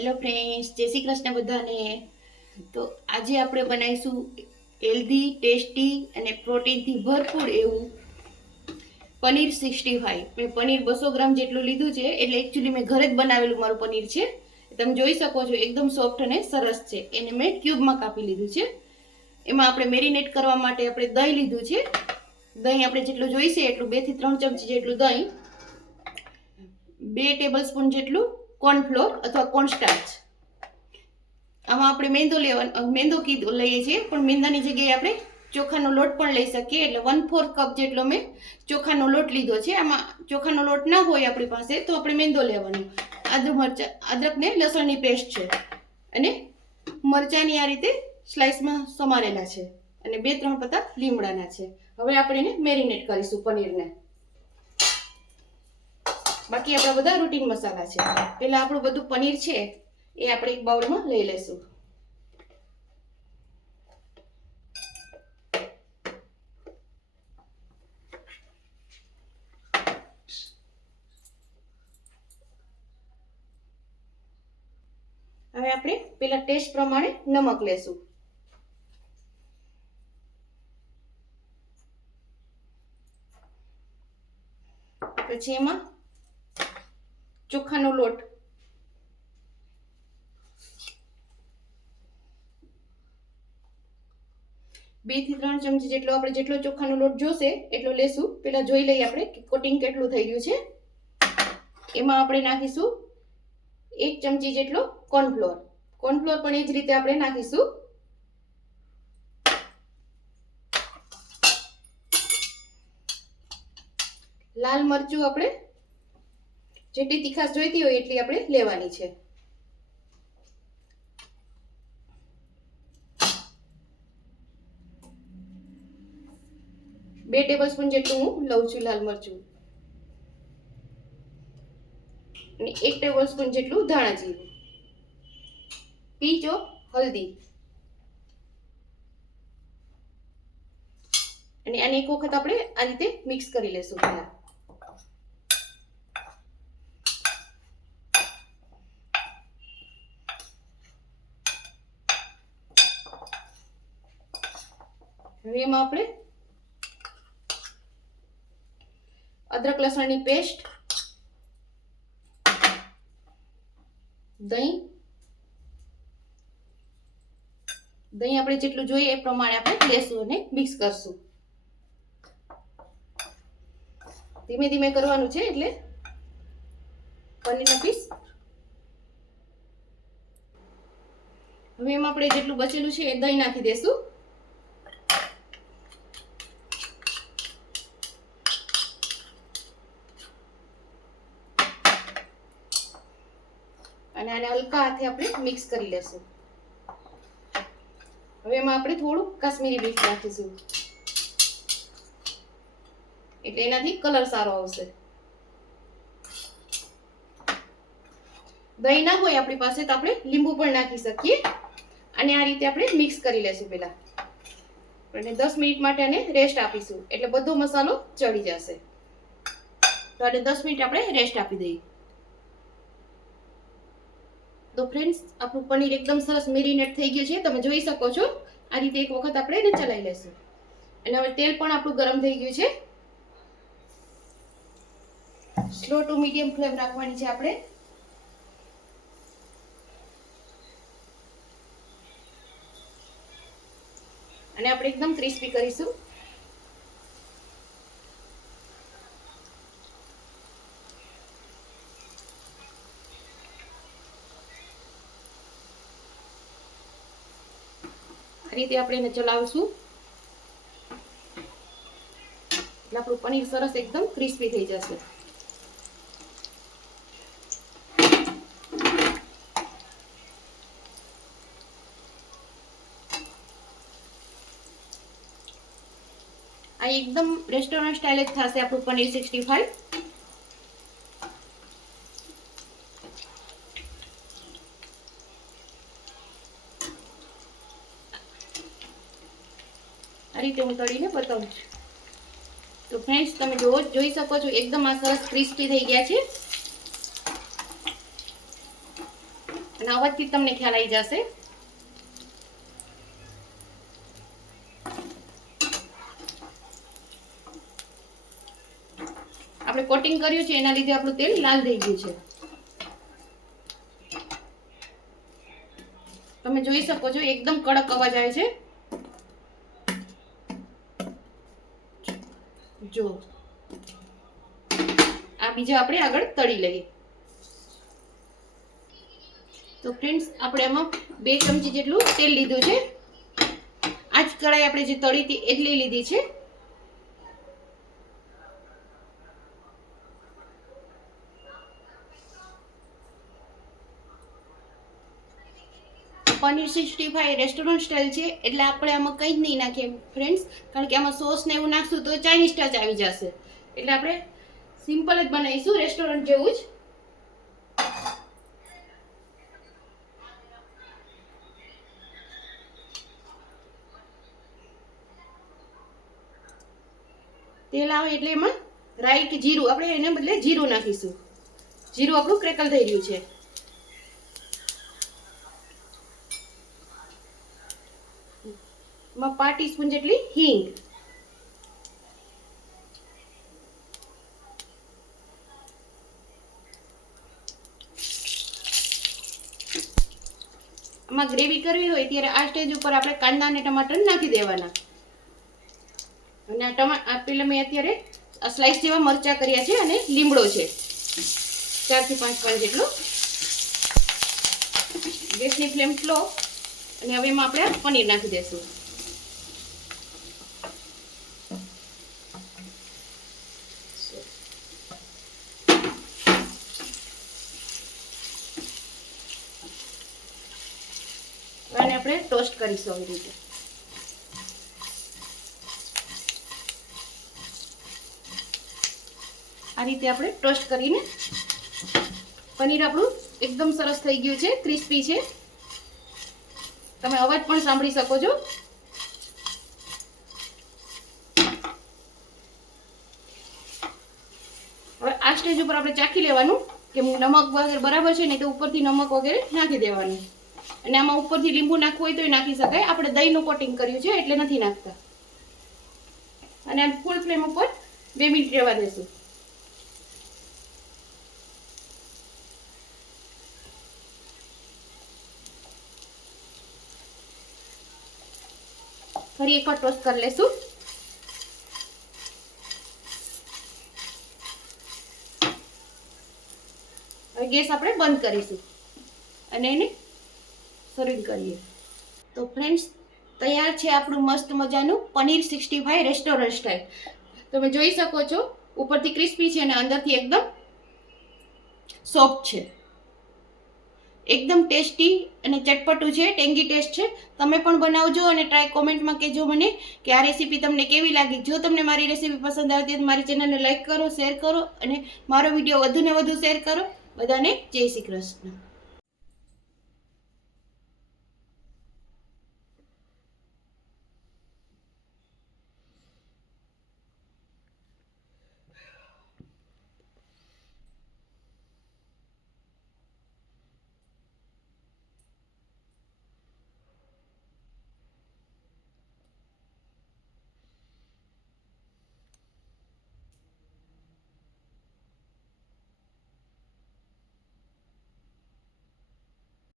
Hello friends, જય શ્રી કૃષ્ણ બધાને. તો આજે આપણે બનાવીશું હેલ્ધી, ટેસ્ટી અને પ્રોટીનથી ભરપૂર એવું પનીર 65. મેં પનીર 200 ગ્રામ જેટલું લીધું છે, એટલે એકચ્યુઅલી મેં ઘરે જ બનાવેલું મારું પનીર છે. તમે જોઈ શકો છો એકદમ સોફ્ટ અને સરસ છે. એને મેં ક્યુબમાં કાપી લીધું છે. એમાં આપણે મેરિનેટ કરવા માટે આપણે દહીં લીધું છે. દહીં આપણે જેટલું જોઈશે એટલું 2 થી 3 ચમચી જેટલું દહીં, 2 ટેબલસ્પૂન જેટલું કોર્નફ્લોર અથવા કોર્નસ્ટાર્ચ. આમાં આપણે મેંદો લઈએ છીએ, પણ મેંદાની જગ્યાએ આપણે ચોખાનો લોટ પણ લઈ શકીએ. એટલે 1/4 કપ જેટલો મેં ચોખાનો લોટ લીધો છે. આમાં ચોખાનો લોટ ના હોય આપણી પાસે તો આપણે મેંદો લેવાનો. અદરક ને લસણની પેસ્ટ છે, અને મરચાની આ રીતે સ્લાઇસમાં સમારેલા છે, અને 2-3 પત્તા લીમડાના છે. હવે આપણે એને મેરિનેટ કરીશું પનીરને. બાકી આપણા બધા રૂટીન મસાલા છે. પહેલા આપણું બધું પનીર છે એ આપણે એક બાઉલમાં લઈ લેશું. હવે આપણે પેલા ટેસ્ટ પ્રમાણે નમક લેશું. પછી એમાં ચોખાનો લોટ, બે થી 3 ચમચી જેટલો, આપણે જેટલો ચોખાનો લોટ જોશે એટલો લેશું. પેલા જોઈ લઈએ આપણે કે કોટિંગ કેટલું થઈ ગયું છે. એમાં આપણે નાખીશું 1 ચમચી જેટલો કોર્નફ્લોર. કોર્નફ્લોર પણ એ જ રીતે આપણે નાખીશું. લાલ મરચું આપણે જેટલી તીખાશ જોઈતી હોય એટલી આપણે લેવાની છે. બે ટેબલસ્પૂન જેટલું હું લઉં છું લાલ મરચું, અને 1 ટેબલસ્પૂન જેટલું ધાણા જીરું, પિંચ ઓફ હલ્દી, અને આને એક વખત આપણે આ રીતે મિક્સ કરી લેશું. પહેલા હવે એમાં આપણે અદરક લસણની પેસ્ટ, દહીં આપણે જેટલું જોઈએ એ પ્રમાણે આપણે લેશું અને મિક્સ કરશું. ધીમે ધીમે કરવાનું છે, એટલે પનીરના પીસ. હવે એમાં આપણે જેટલું બચેલું છે એ દહીં નાખી દેશું. અને આને હલકા હાથે આપણે મિક્સ કરી લેશું. હવે એમાં આપણે થોડું કાશ્મીરી મિર્ચ નાખીશું, એટલે એનાથી કલર સારો આવશે. દહીં ના હોય આપણી પાસે તો આપણે લીંબુ પણ નાખી શકીએ. અને આ રીતે આપણે મિક્સ કરી લેશું. પહેલા અને 10 મિનિટ માટે આને રેસ્ટ આપીશું, એટલે બધો મસાલો ચડી જશે. તો આને 10 મિનિટ આપણે રેસ્ટ આપી દઈએ. તો ફ્રેન્ડ્સ, આપણું પનીર એકદમ સરસ મેરિનેટ થઈ ગયું છે. તમે જોઈ શકો છો. આ રીતે એક વખત આપણે એને ચલાવી લેશું. અને હવે તેલ પણ આપણું ગરમ થઈ ગયું છે. સ્લો ટુ મીડિયમ ફ્લેમ રાખવાની છે આપણે. અને આપણે એકદમ ક્રિસ્પી કરીશું. આ રીતે આપણે એને ચલાવશું, એટલે આપણું પનીર સરસ એકદમ ક્રિસ્પી થઈ જશે. આ એકદમ રેસ્ટોરન્ટ સ્ટાઇલ જ થશે આપણું પનીર 65. આ રીતે હું તળીને બતાવું છું. તો ફ્રેન્ડ્સ, તમે જોઈ શકો છો એકદમ આ સરસ ક્રિસ્પી થઈ ગયા છે. અને એના અવાજથી તમને ખ્યાલ આવી જશે. આપણે કોટિંગ કર્યું છે એના લીધે આપણું તેલ લાલ થઈ ગયું છે. તમે જોઈ શકો છો એકદમ કડક અવાજ આવે છે. જો આ બીજા આપણે આગળ તળી લઈએ. તો ફ્રેન્ડ્સ આપણે એમાં 2 ચમચી જેટલું તેલ લીધું છે. આ જ કઢાઈ આપણે જે તળી હતી એટલી લીધી છે. પનીર 65 રેસ્ટોરન્ટ સ્ટાઇલ છે એટલે આપણે આમાં કંઈ જ નહીં નાખીએ ફ્રેન્ડ્સ, કારણ કે આમાં સોસ ને એવું નાખશું તો ચાઇનીઝ ટચ આવી જશે. એટલે આપણે સિમ્પલ જ બનાવીશું, રેસ્ટોરન્ટ જેવું જ. તેલ આવે એટલે એમાં રાઈ કે જીરું, આપણે એને બદલે જીરું નાખીશું. જીરું આપણું ક્રેકલ થઈ રહ્યું છે. માં 5 ટીસ્પૂન જેટલી હિંગ, આમાં ગ્રેવી કરવી હોય ત્યારે આ સ્ટેજ ઉપર આપણે કાંદા અને ટમાટર નાખી દેવાના. અને આ પેલા મેં અત્યારે સ્લાઇસ જેવા મરચા કર્યા છે અને લીમડો છે 4 થી 5 પાન જેટલો. ગેસની ફ્લેમ સ્લો. અને હવે એમાં આપણે પનીર નાખી દઈશું. અને આપણે ટોસ્ટ કરીશું આવી રીતે. આ રીતે આપણે ટોસ્ટ કરીને પનીર આપણું એકદમ સરસ થઈ ગયું છે, ક્રિસ્પી છે. તમે અવાજ પણ સાંભળી શકો છો. હવે આ સ્ટેજ ઉપર આપણે ચાખી લેવાનું કે નમક વગેરે બરાબર છે ને, તો ઉપરથી નમક વગેરે નાખી દેવાનું. અને આમાં ઉપરથી લીંબુ નાખવું હોય તો એ નાખી શકાય. આપણે દહીંનું કોટિંગ કર્યું છે એટલે નથી નાખતા. અને ફૂલ ફ્લેમ ઉપર 2 મિનિટ રહેવા દેશું. ફરી એકવાર ટોસ્ટ કરી લેશું. હવે ગેસ આપણે બંધ કરીશું અને એને સર્વિંગ કરીએ. તો ફ્રેન્ડ્સ તૈયાર છે આપણું મસ્ત મજાનું પનીર 65 રેસ્ટોરન્ટ સ્ટાઇલ. તમે જોઈ શકો છો ઉપરથી ક્રિસ્પી છે અને અંદરથી એકદમ સોફ્ટ છે. એકદમ ટેસ્ટી અને ચટપટું છે, ટેંગી ટેસ્ટ છે. તમે પણ બનાવજો અને ટ્રાય કોમેન્ટમાં કહેજો મને કે આ રેસીપી તમને કેવી લાગી. જો તમને મારી રેસીપી પસંદ આવતી હોય તો મારી ચેનલને લાઈક કરો, શેર કરો અને મારો વિડીયો વધુ ને વધુ શેર કરો. બધાને જય શ્રી કૃષ્ણ.